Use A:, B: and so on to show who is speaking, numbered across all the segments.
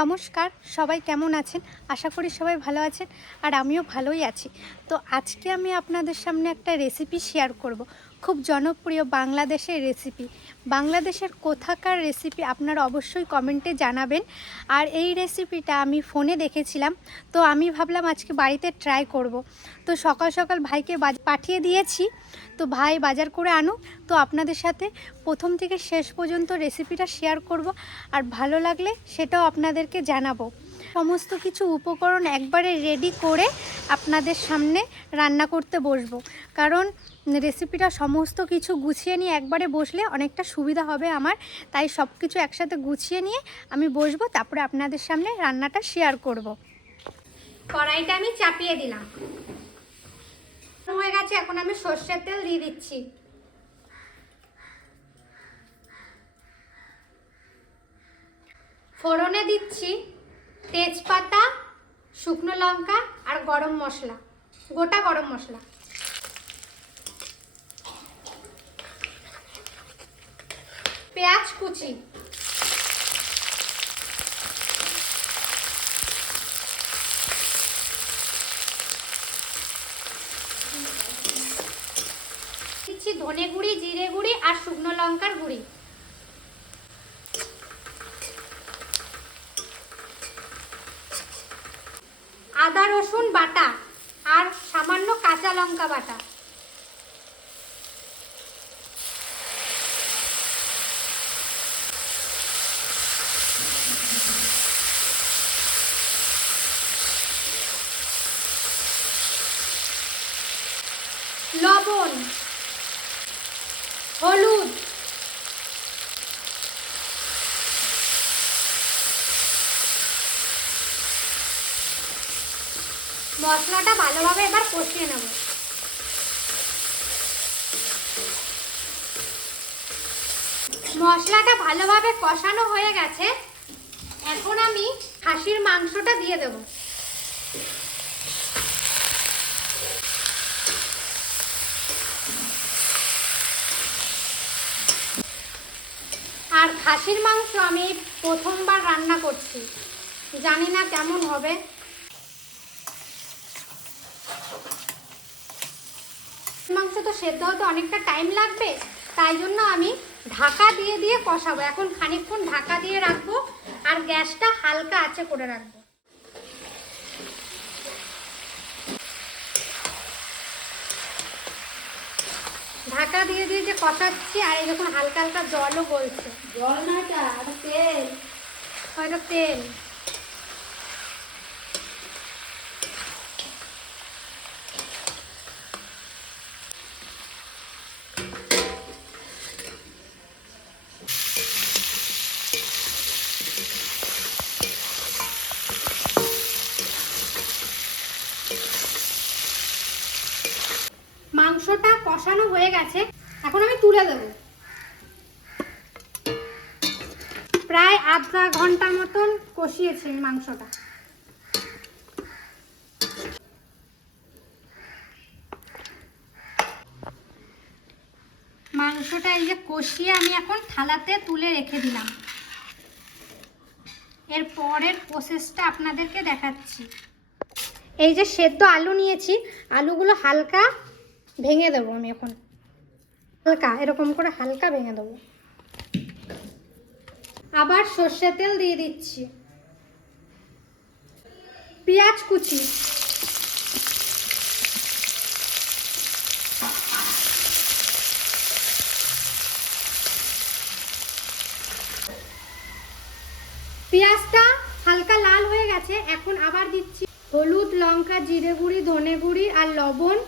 A: নমস্কার, সবাই কেমন আছেন? আশা করি সবাই ভালো আছেন, আর আমিও ভালোই আছি। তো আজকে আমি আপনাদের সামনে একটা রেসিপি শেয়ার করব। খুব জনপ্রিয় বাংলাদেশের রেসিপি বাংলাদেশের কোথাকার রেসিপি আপনারা অবশ্যই কমেন্টে জানাবেন। আর এই রেসিপিটা আমি ফোনে দেখেছিলাম, তো আমি ভাবলাম আজকে বাড়িতে ট্রাই করব। তো সকাল সকাল ভাইকে পাঠিয়ে দিয়েছি, তো ভাই বাজার করে আনুক। তো আপনাদের সাথে প্রথম থেকে শেষ পর্যন্ত রেসিপিটা শেয়ার করব। আর ভালো লাগলে সেটাও আপনাদেরকে জানাব। সমস্ত কিছু উপকরণ একবারে রেডি করে আপনাদের সামনে রান্না করতে বসবো। কারণ রেসিপিটা সমস্ত কিছু গুছিয়ে নিয়ে একবারে বসলে অনেকটা সুবিধা হবে আমার। তাই সব কিছু একসাথে গুছিয়ে নিয়ে আমি বসবো, তারপরে আপনাদের সামনে রান্নাটা শেয়ার করব। কড়াইটা আমি চাপিয়ে দিলাম। হয়ে গেছে, এখন আমি সর্ষের তেল দিয়ে দিচ্ছি। ফোড়নে দিচ্ছি তেজপাতা, শুকনো লঙ্কা আর গরম মশলা, গোটা গরম মশলা। পেঁয়াজ কুচি। ধনে গুঁড়ি, জিরে গুঁড়ি আর শুকনো লঙ্কার গুঁড়ি। আদা রসুন বাটা আর সামান্য কাঁচা লঙ্কা বাটা লবণ হলুদ মশলাটা ভালোভাবে এবার কষিয়ে নেব। মশলাটা ভালোভাবে কষানো হয়ে গেছে। এখন আমি খাসির মাংসটা দিয়ে দেব। আর খাসির মাংস আমি প্রথমবার রান্না করছি। জানি না কেমন হবে মাংস তো সেদ্ধ হতে অনেকটা টাইম লাগবে তাই জন্য আমি ঢাকা দিয়ে দিয়ে কষাবো। এখন খানিকক্ষণ ঢাকা দিয়ে রাখব আর গ্যাসটা হালকা আঁচে করে রাখব। ঢাকা দিয়ে দিয়ে যে কষাচ্ছি আর এই দেখুন হালকা হালকা জলও গলছে।
B: জল না তেল।
A: হয়তো তেল। মাংসটা কষানো হয়ে গেছে, এখন আমি তুলে দেবো। প্রায় আধা ঘণ্টা মতন কষিয়েছি মাংসটা। মাংসটা এই যে কষিয়ে আমি এখন থালাতে তুলে রেখে দিলাম। এর পরের প্রসেসটা আপনাদেরকে দেখাচ্ছি। এই যে সেদ্ধ আলু নিয়েছি, আলুগুলো হালকা ভেঙে দেবো আমি এখন। হালকা, এরকম করে হালকা ভেঙে দেবো। আবার সর্ষে তেল দিয়ে দিচ্ছি। পেঁয়াজ কুচি। পেঁয়াজটা হালকা লাল হয়ে গেছে, এখন আবার দিচ্ছি হলুদ, লঙ্কা, জিরে গুঁড়ি, ধনে গুঁড়ি আর লবণ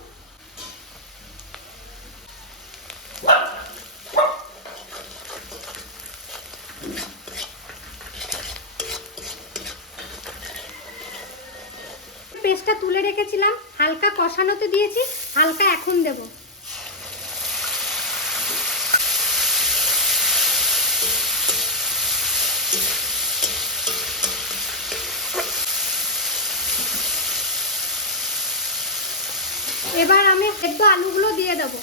A: পেস্টটা তুলে রেখেছিলাম হালকা কষানোতে দিয়েছি, হালকা এখন দেব। এবার আমি সেদ্ধ আলুগুলো দিয়ে দেবো।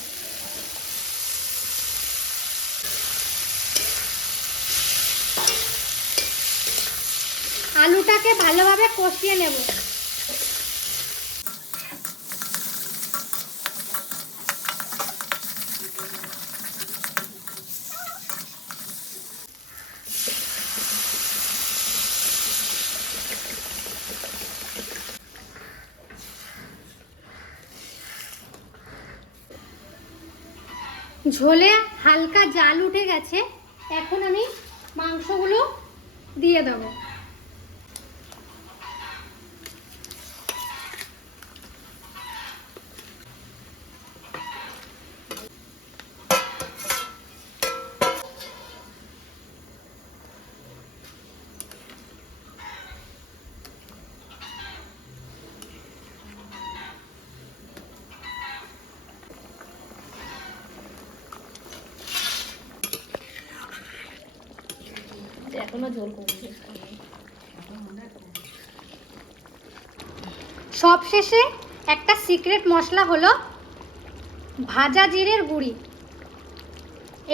A: আলুটাকে ভালোভাবে কষিয়ে নেব। ঝোলে হালকা জাল উঠে গেছে এখন আমি মাংসগুলো দিয়ে দেবো।
B: এখনও ঝোল কমছে।
A: সবশেষে একটা সিক্রেট মশলা হলো ভাজা জিরের গুঁড়ি।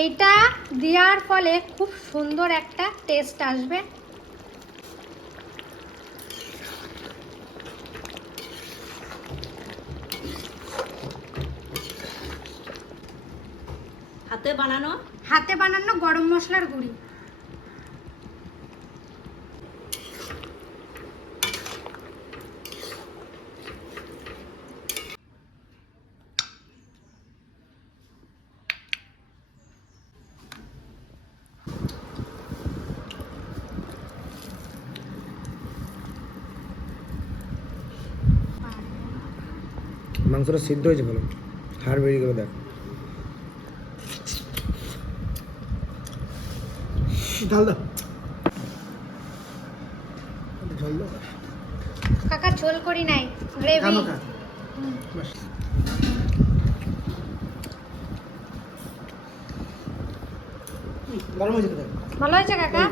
A: এইটা দেওয়ার ফলে খুব সুন্দর একটা টেস্ট আসবে।
B: হাতে বানানো?
A: হাতে বানানো গরম মশলার গুঁড়ি।
C: মাংসটা সিদ্ধ হয়েছে ভালো। হাড় বেরিয়ে গেল দেখ। ঢাল দাও ঝাল দাও
A: কাকা ঝোল করি নাই। গ্রেভি। ভালো হয়েছে কাকা?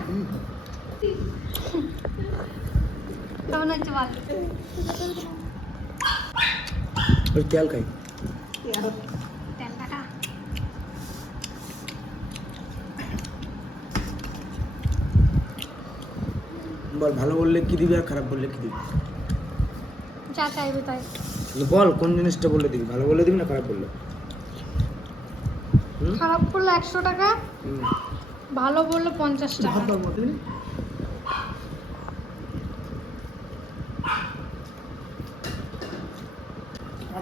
A: কেমন হচ্ছে বল?
C: ওই তেল খাই। বল ভালো বললে কি দিবি আর খারাপ বললে কি দিবি?
A: যা চাইবে তাই।
C: বল কোন জিনিসটা বললে দিবি? ভালো বললে দিবি না খারাপ বললে?
A: খারাপ করলে একশো টাকা। ভালো বললে পঞ্চাশ টাকা।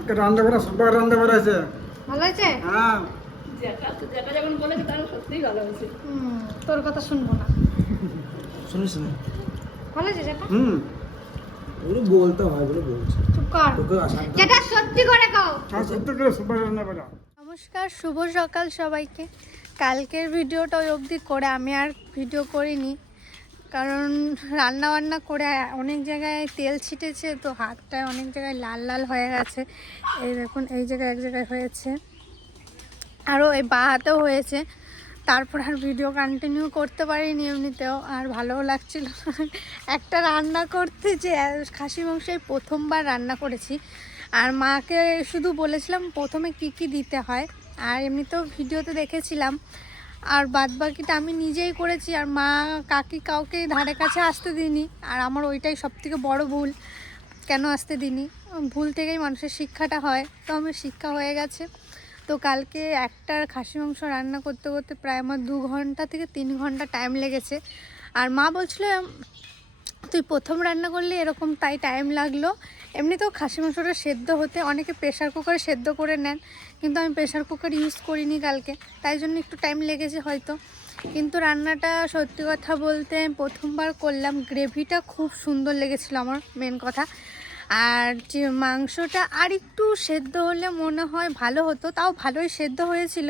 D: আজকে রান্না করা সবার রান্না করা আছে
A: ভালো হয়েছে?
D: হ্যাঁ।
B: যেটা যেটা যখন বলেছে তার সত্যিই ভালো হয়েছে।
A: তোর কথা শুনব না।
C: শুনিস না
A: ভালো যেটা?
D: হুম।
C: ওগুলো বলতে হয় বলে বলছি।
A: চুপ কর। যেটা সত্যি করে কও।
D: সত্যি করে সবার রান্না করা।
A: নমস্কার শুভ সকাল সবাইকে। কালকের ভিডিওটা ওই অবধি করে আমি আর ভিডিও করিনি। কারণ রান্না বান্না করে অনেক জায়গায় তেল ছিটেছে, তো হাতটায় অনেক জায়গায় লাল লাল হয়ে গেছে। এই দেখুন, এই জায়গায় এক জায়গায় হয়েছে। আরও এই বা হাতেও হয়েছে। তারপর আর ভিডিও কন্টিনিউ করতে পারিনি এমনিতেও, আর ভালোও লাগছিল একটা রান্না করতে যে খাসি মাংস প্রথমবার রান্না করেছি, আর মাকে শুধু বলেছিলাম প্রথমে কি কি দিতে হয়, আর এমনিতেও ভিডিওতে দেখেছিলাম। আর বাদ বাকিটা আমি নিজেই করেছি আর মা কাকি কাউকে ধারে কাছে আসতে দিইনি। আর আমার ওইটাই সবথেকে বড় ভুল, কেন আসতে দিইনি? ভুল থেকেই মানুষের শিক্ষাটা হয়। তো আমার শিক্ষা হয়ে গেছে। তো কালকে একটার খাসি মাংস রান্না করতে করতে প্রায় আমার দু ঘণ্টা থেকে তিন ঘণ্টা টাইম লেগেছে। আর মা বলছিল তুই প্রথম রান্না করলে এরকম তাই টাইম লাগল। এমনিতেও খাসি মাংসটা সেদ্ধ হতে অনেকে প্রেশার কুকারে সেদ্ধ করে নেন, কিন্তু আমি প্রেশার কুকার ইউজ করিনি কালকে, তাই জন্য একটু টাইম লেগেছে হয়তো। কিন্তু রান্নাটা সত্যি কথা বলতে আমি প্রথমবার করলাম, গ্রেভিটা খুব সুন্দর লেগেছিলো আমার মেন কথা। আর যে মাংসটা আর একটু সেদ্ধ হলে মনে হয় ভালো হতো, তাও ভালোই সেদ্ধ হয়েছিল।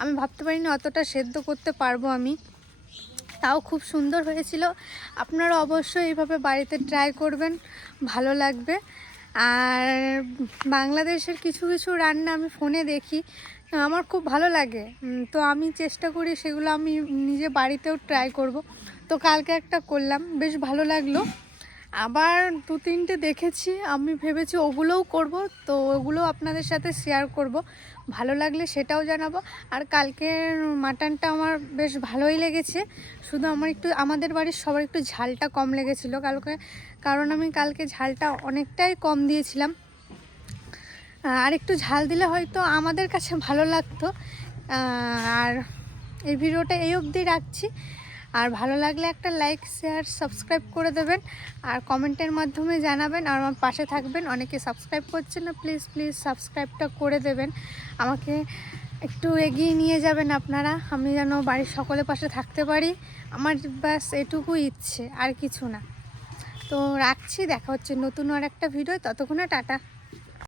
A: আমি ভাবতে পারিনি অতটা সেদ্ধ করতে পারব আমি। তাও খুব সুন্দর হয়েছিল। আপনারা অবশ্যই এইভাবে বাড়িতে ট্রাই করবেন, ভালো লাগবে। আর বাংলাদেশের কিছু কিছু রান্না আমি ফোনে দেখি, আমার খুব ভালো লাগে। তো আমি চেষ্টা করি সেগুলো আমি নিজে বাড়িতেও ট্রাই করব। তো কালকে একটা করলাম, বেশ ভালো লাগল। আবার দু তিনটে দেখেছি, আমি ভেবেছি ওগুলোও করব, তো ওগুলো আপনাদের সাথে শেয়ার করব। ভালো লাগলে সেটাও জানাব। আর কালকের মাটনটা আমার বেশ ভালোই লেগেছে, শুধু আমার একটু, আমাদের বাড়ির সবার একটু ঝালটা কম লেগেছিলো কালকে, কারণ আমি কালকে ঝালটা অনেকটাই কম দিয়েছিলাম। আর একটু ঝাল দিলে হয়তো আমাদের কাছে ভালো লাগতো। আর এই ভিডিওটা এই অবধি রাখছি। আর ভালো লাগলে একটা লাইক শেয়ার সাবস্ক্রাইব করে দেবেন। আর কমেন্টের মাধ্যমে জানাবেন। আর আমার পাশে থাকবেন। অনেকে সাবস্ক্রাইব করছেন না প্লিজ প্লিজ সাবস্ক্রাইবটা করে দেবেন। আমাকে একটু এগিয়ে নিয়ে যাবেন আপনারা। আমি যেন বাড়ির সকলের পাশে থাকতে পারি। আমার ব্যাস এটুকু ইচ্ছে, আর কিছু না। তো রাখছি। দেখা হচ্ছে নতুন আর একটা ভিডিও ততক্ষণে টাটা।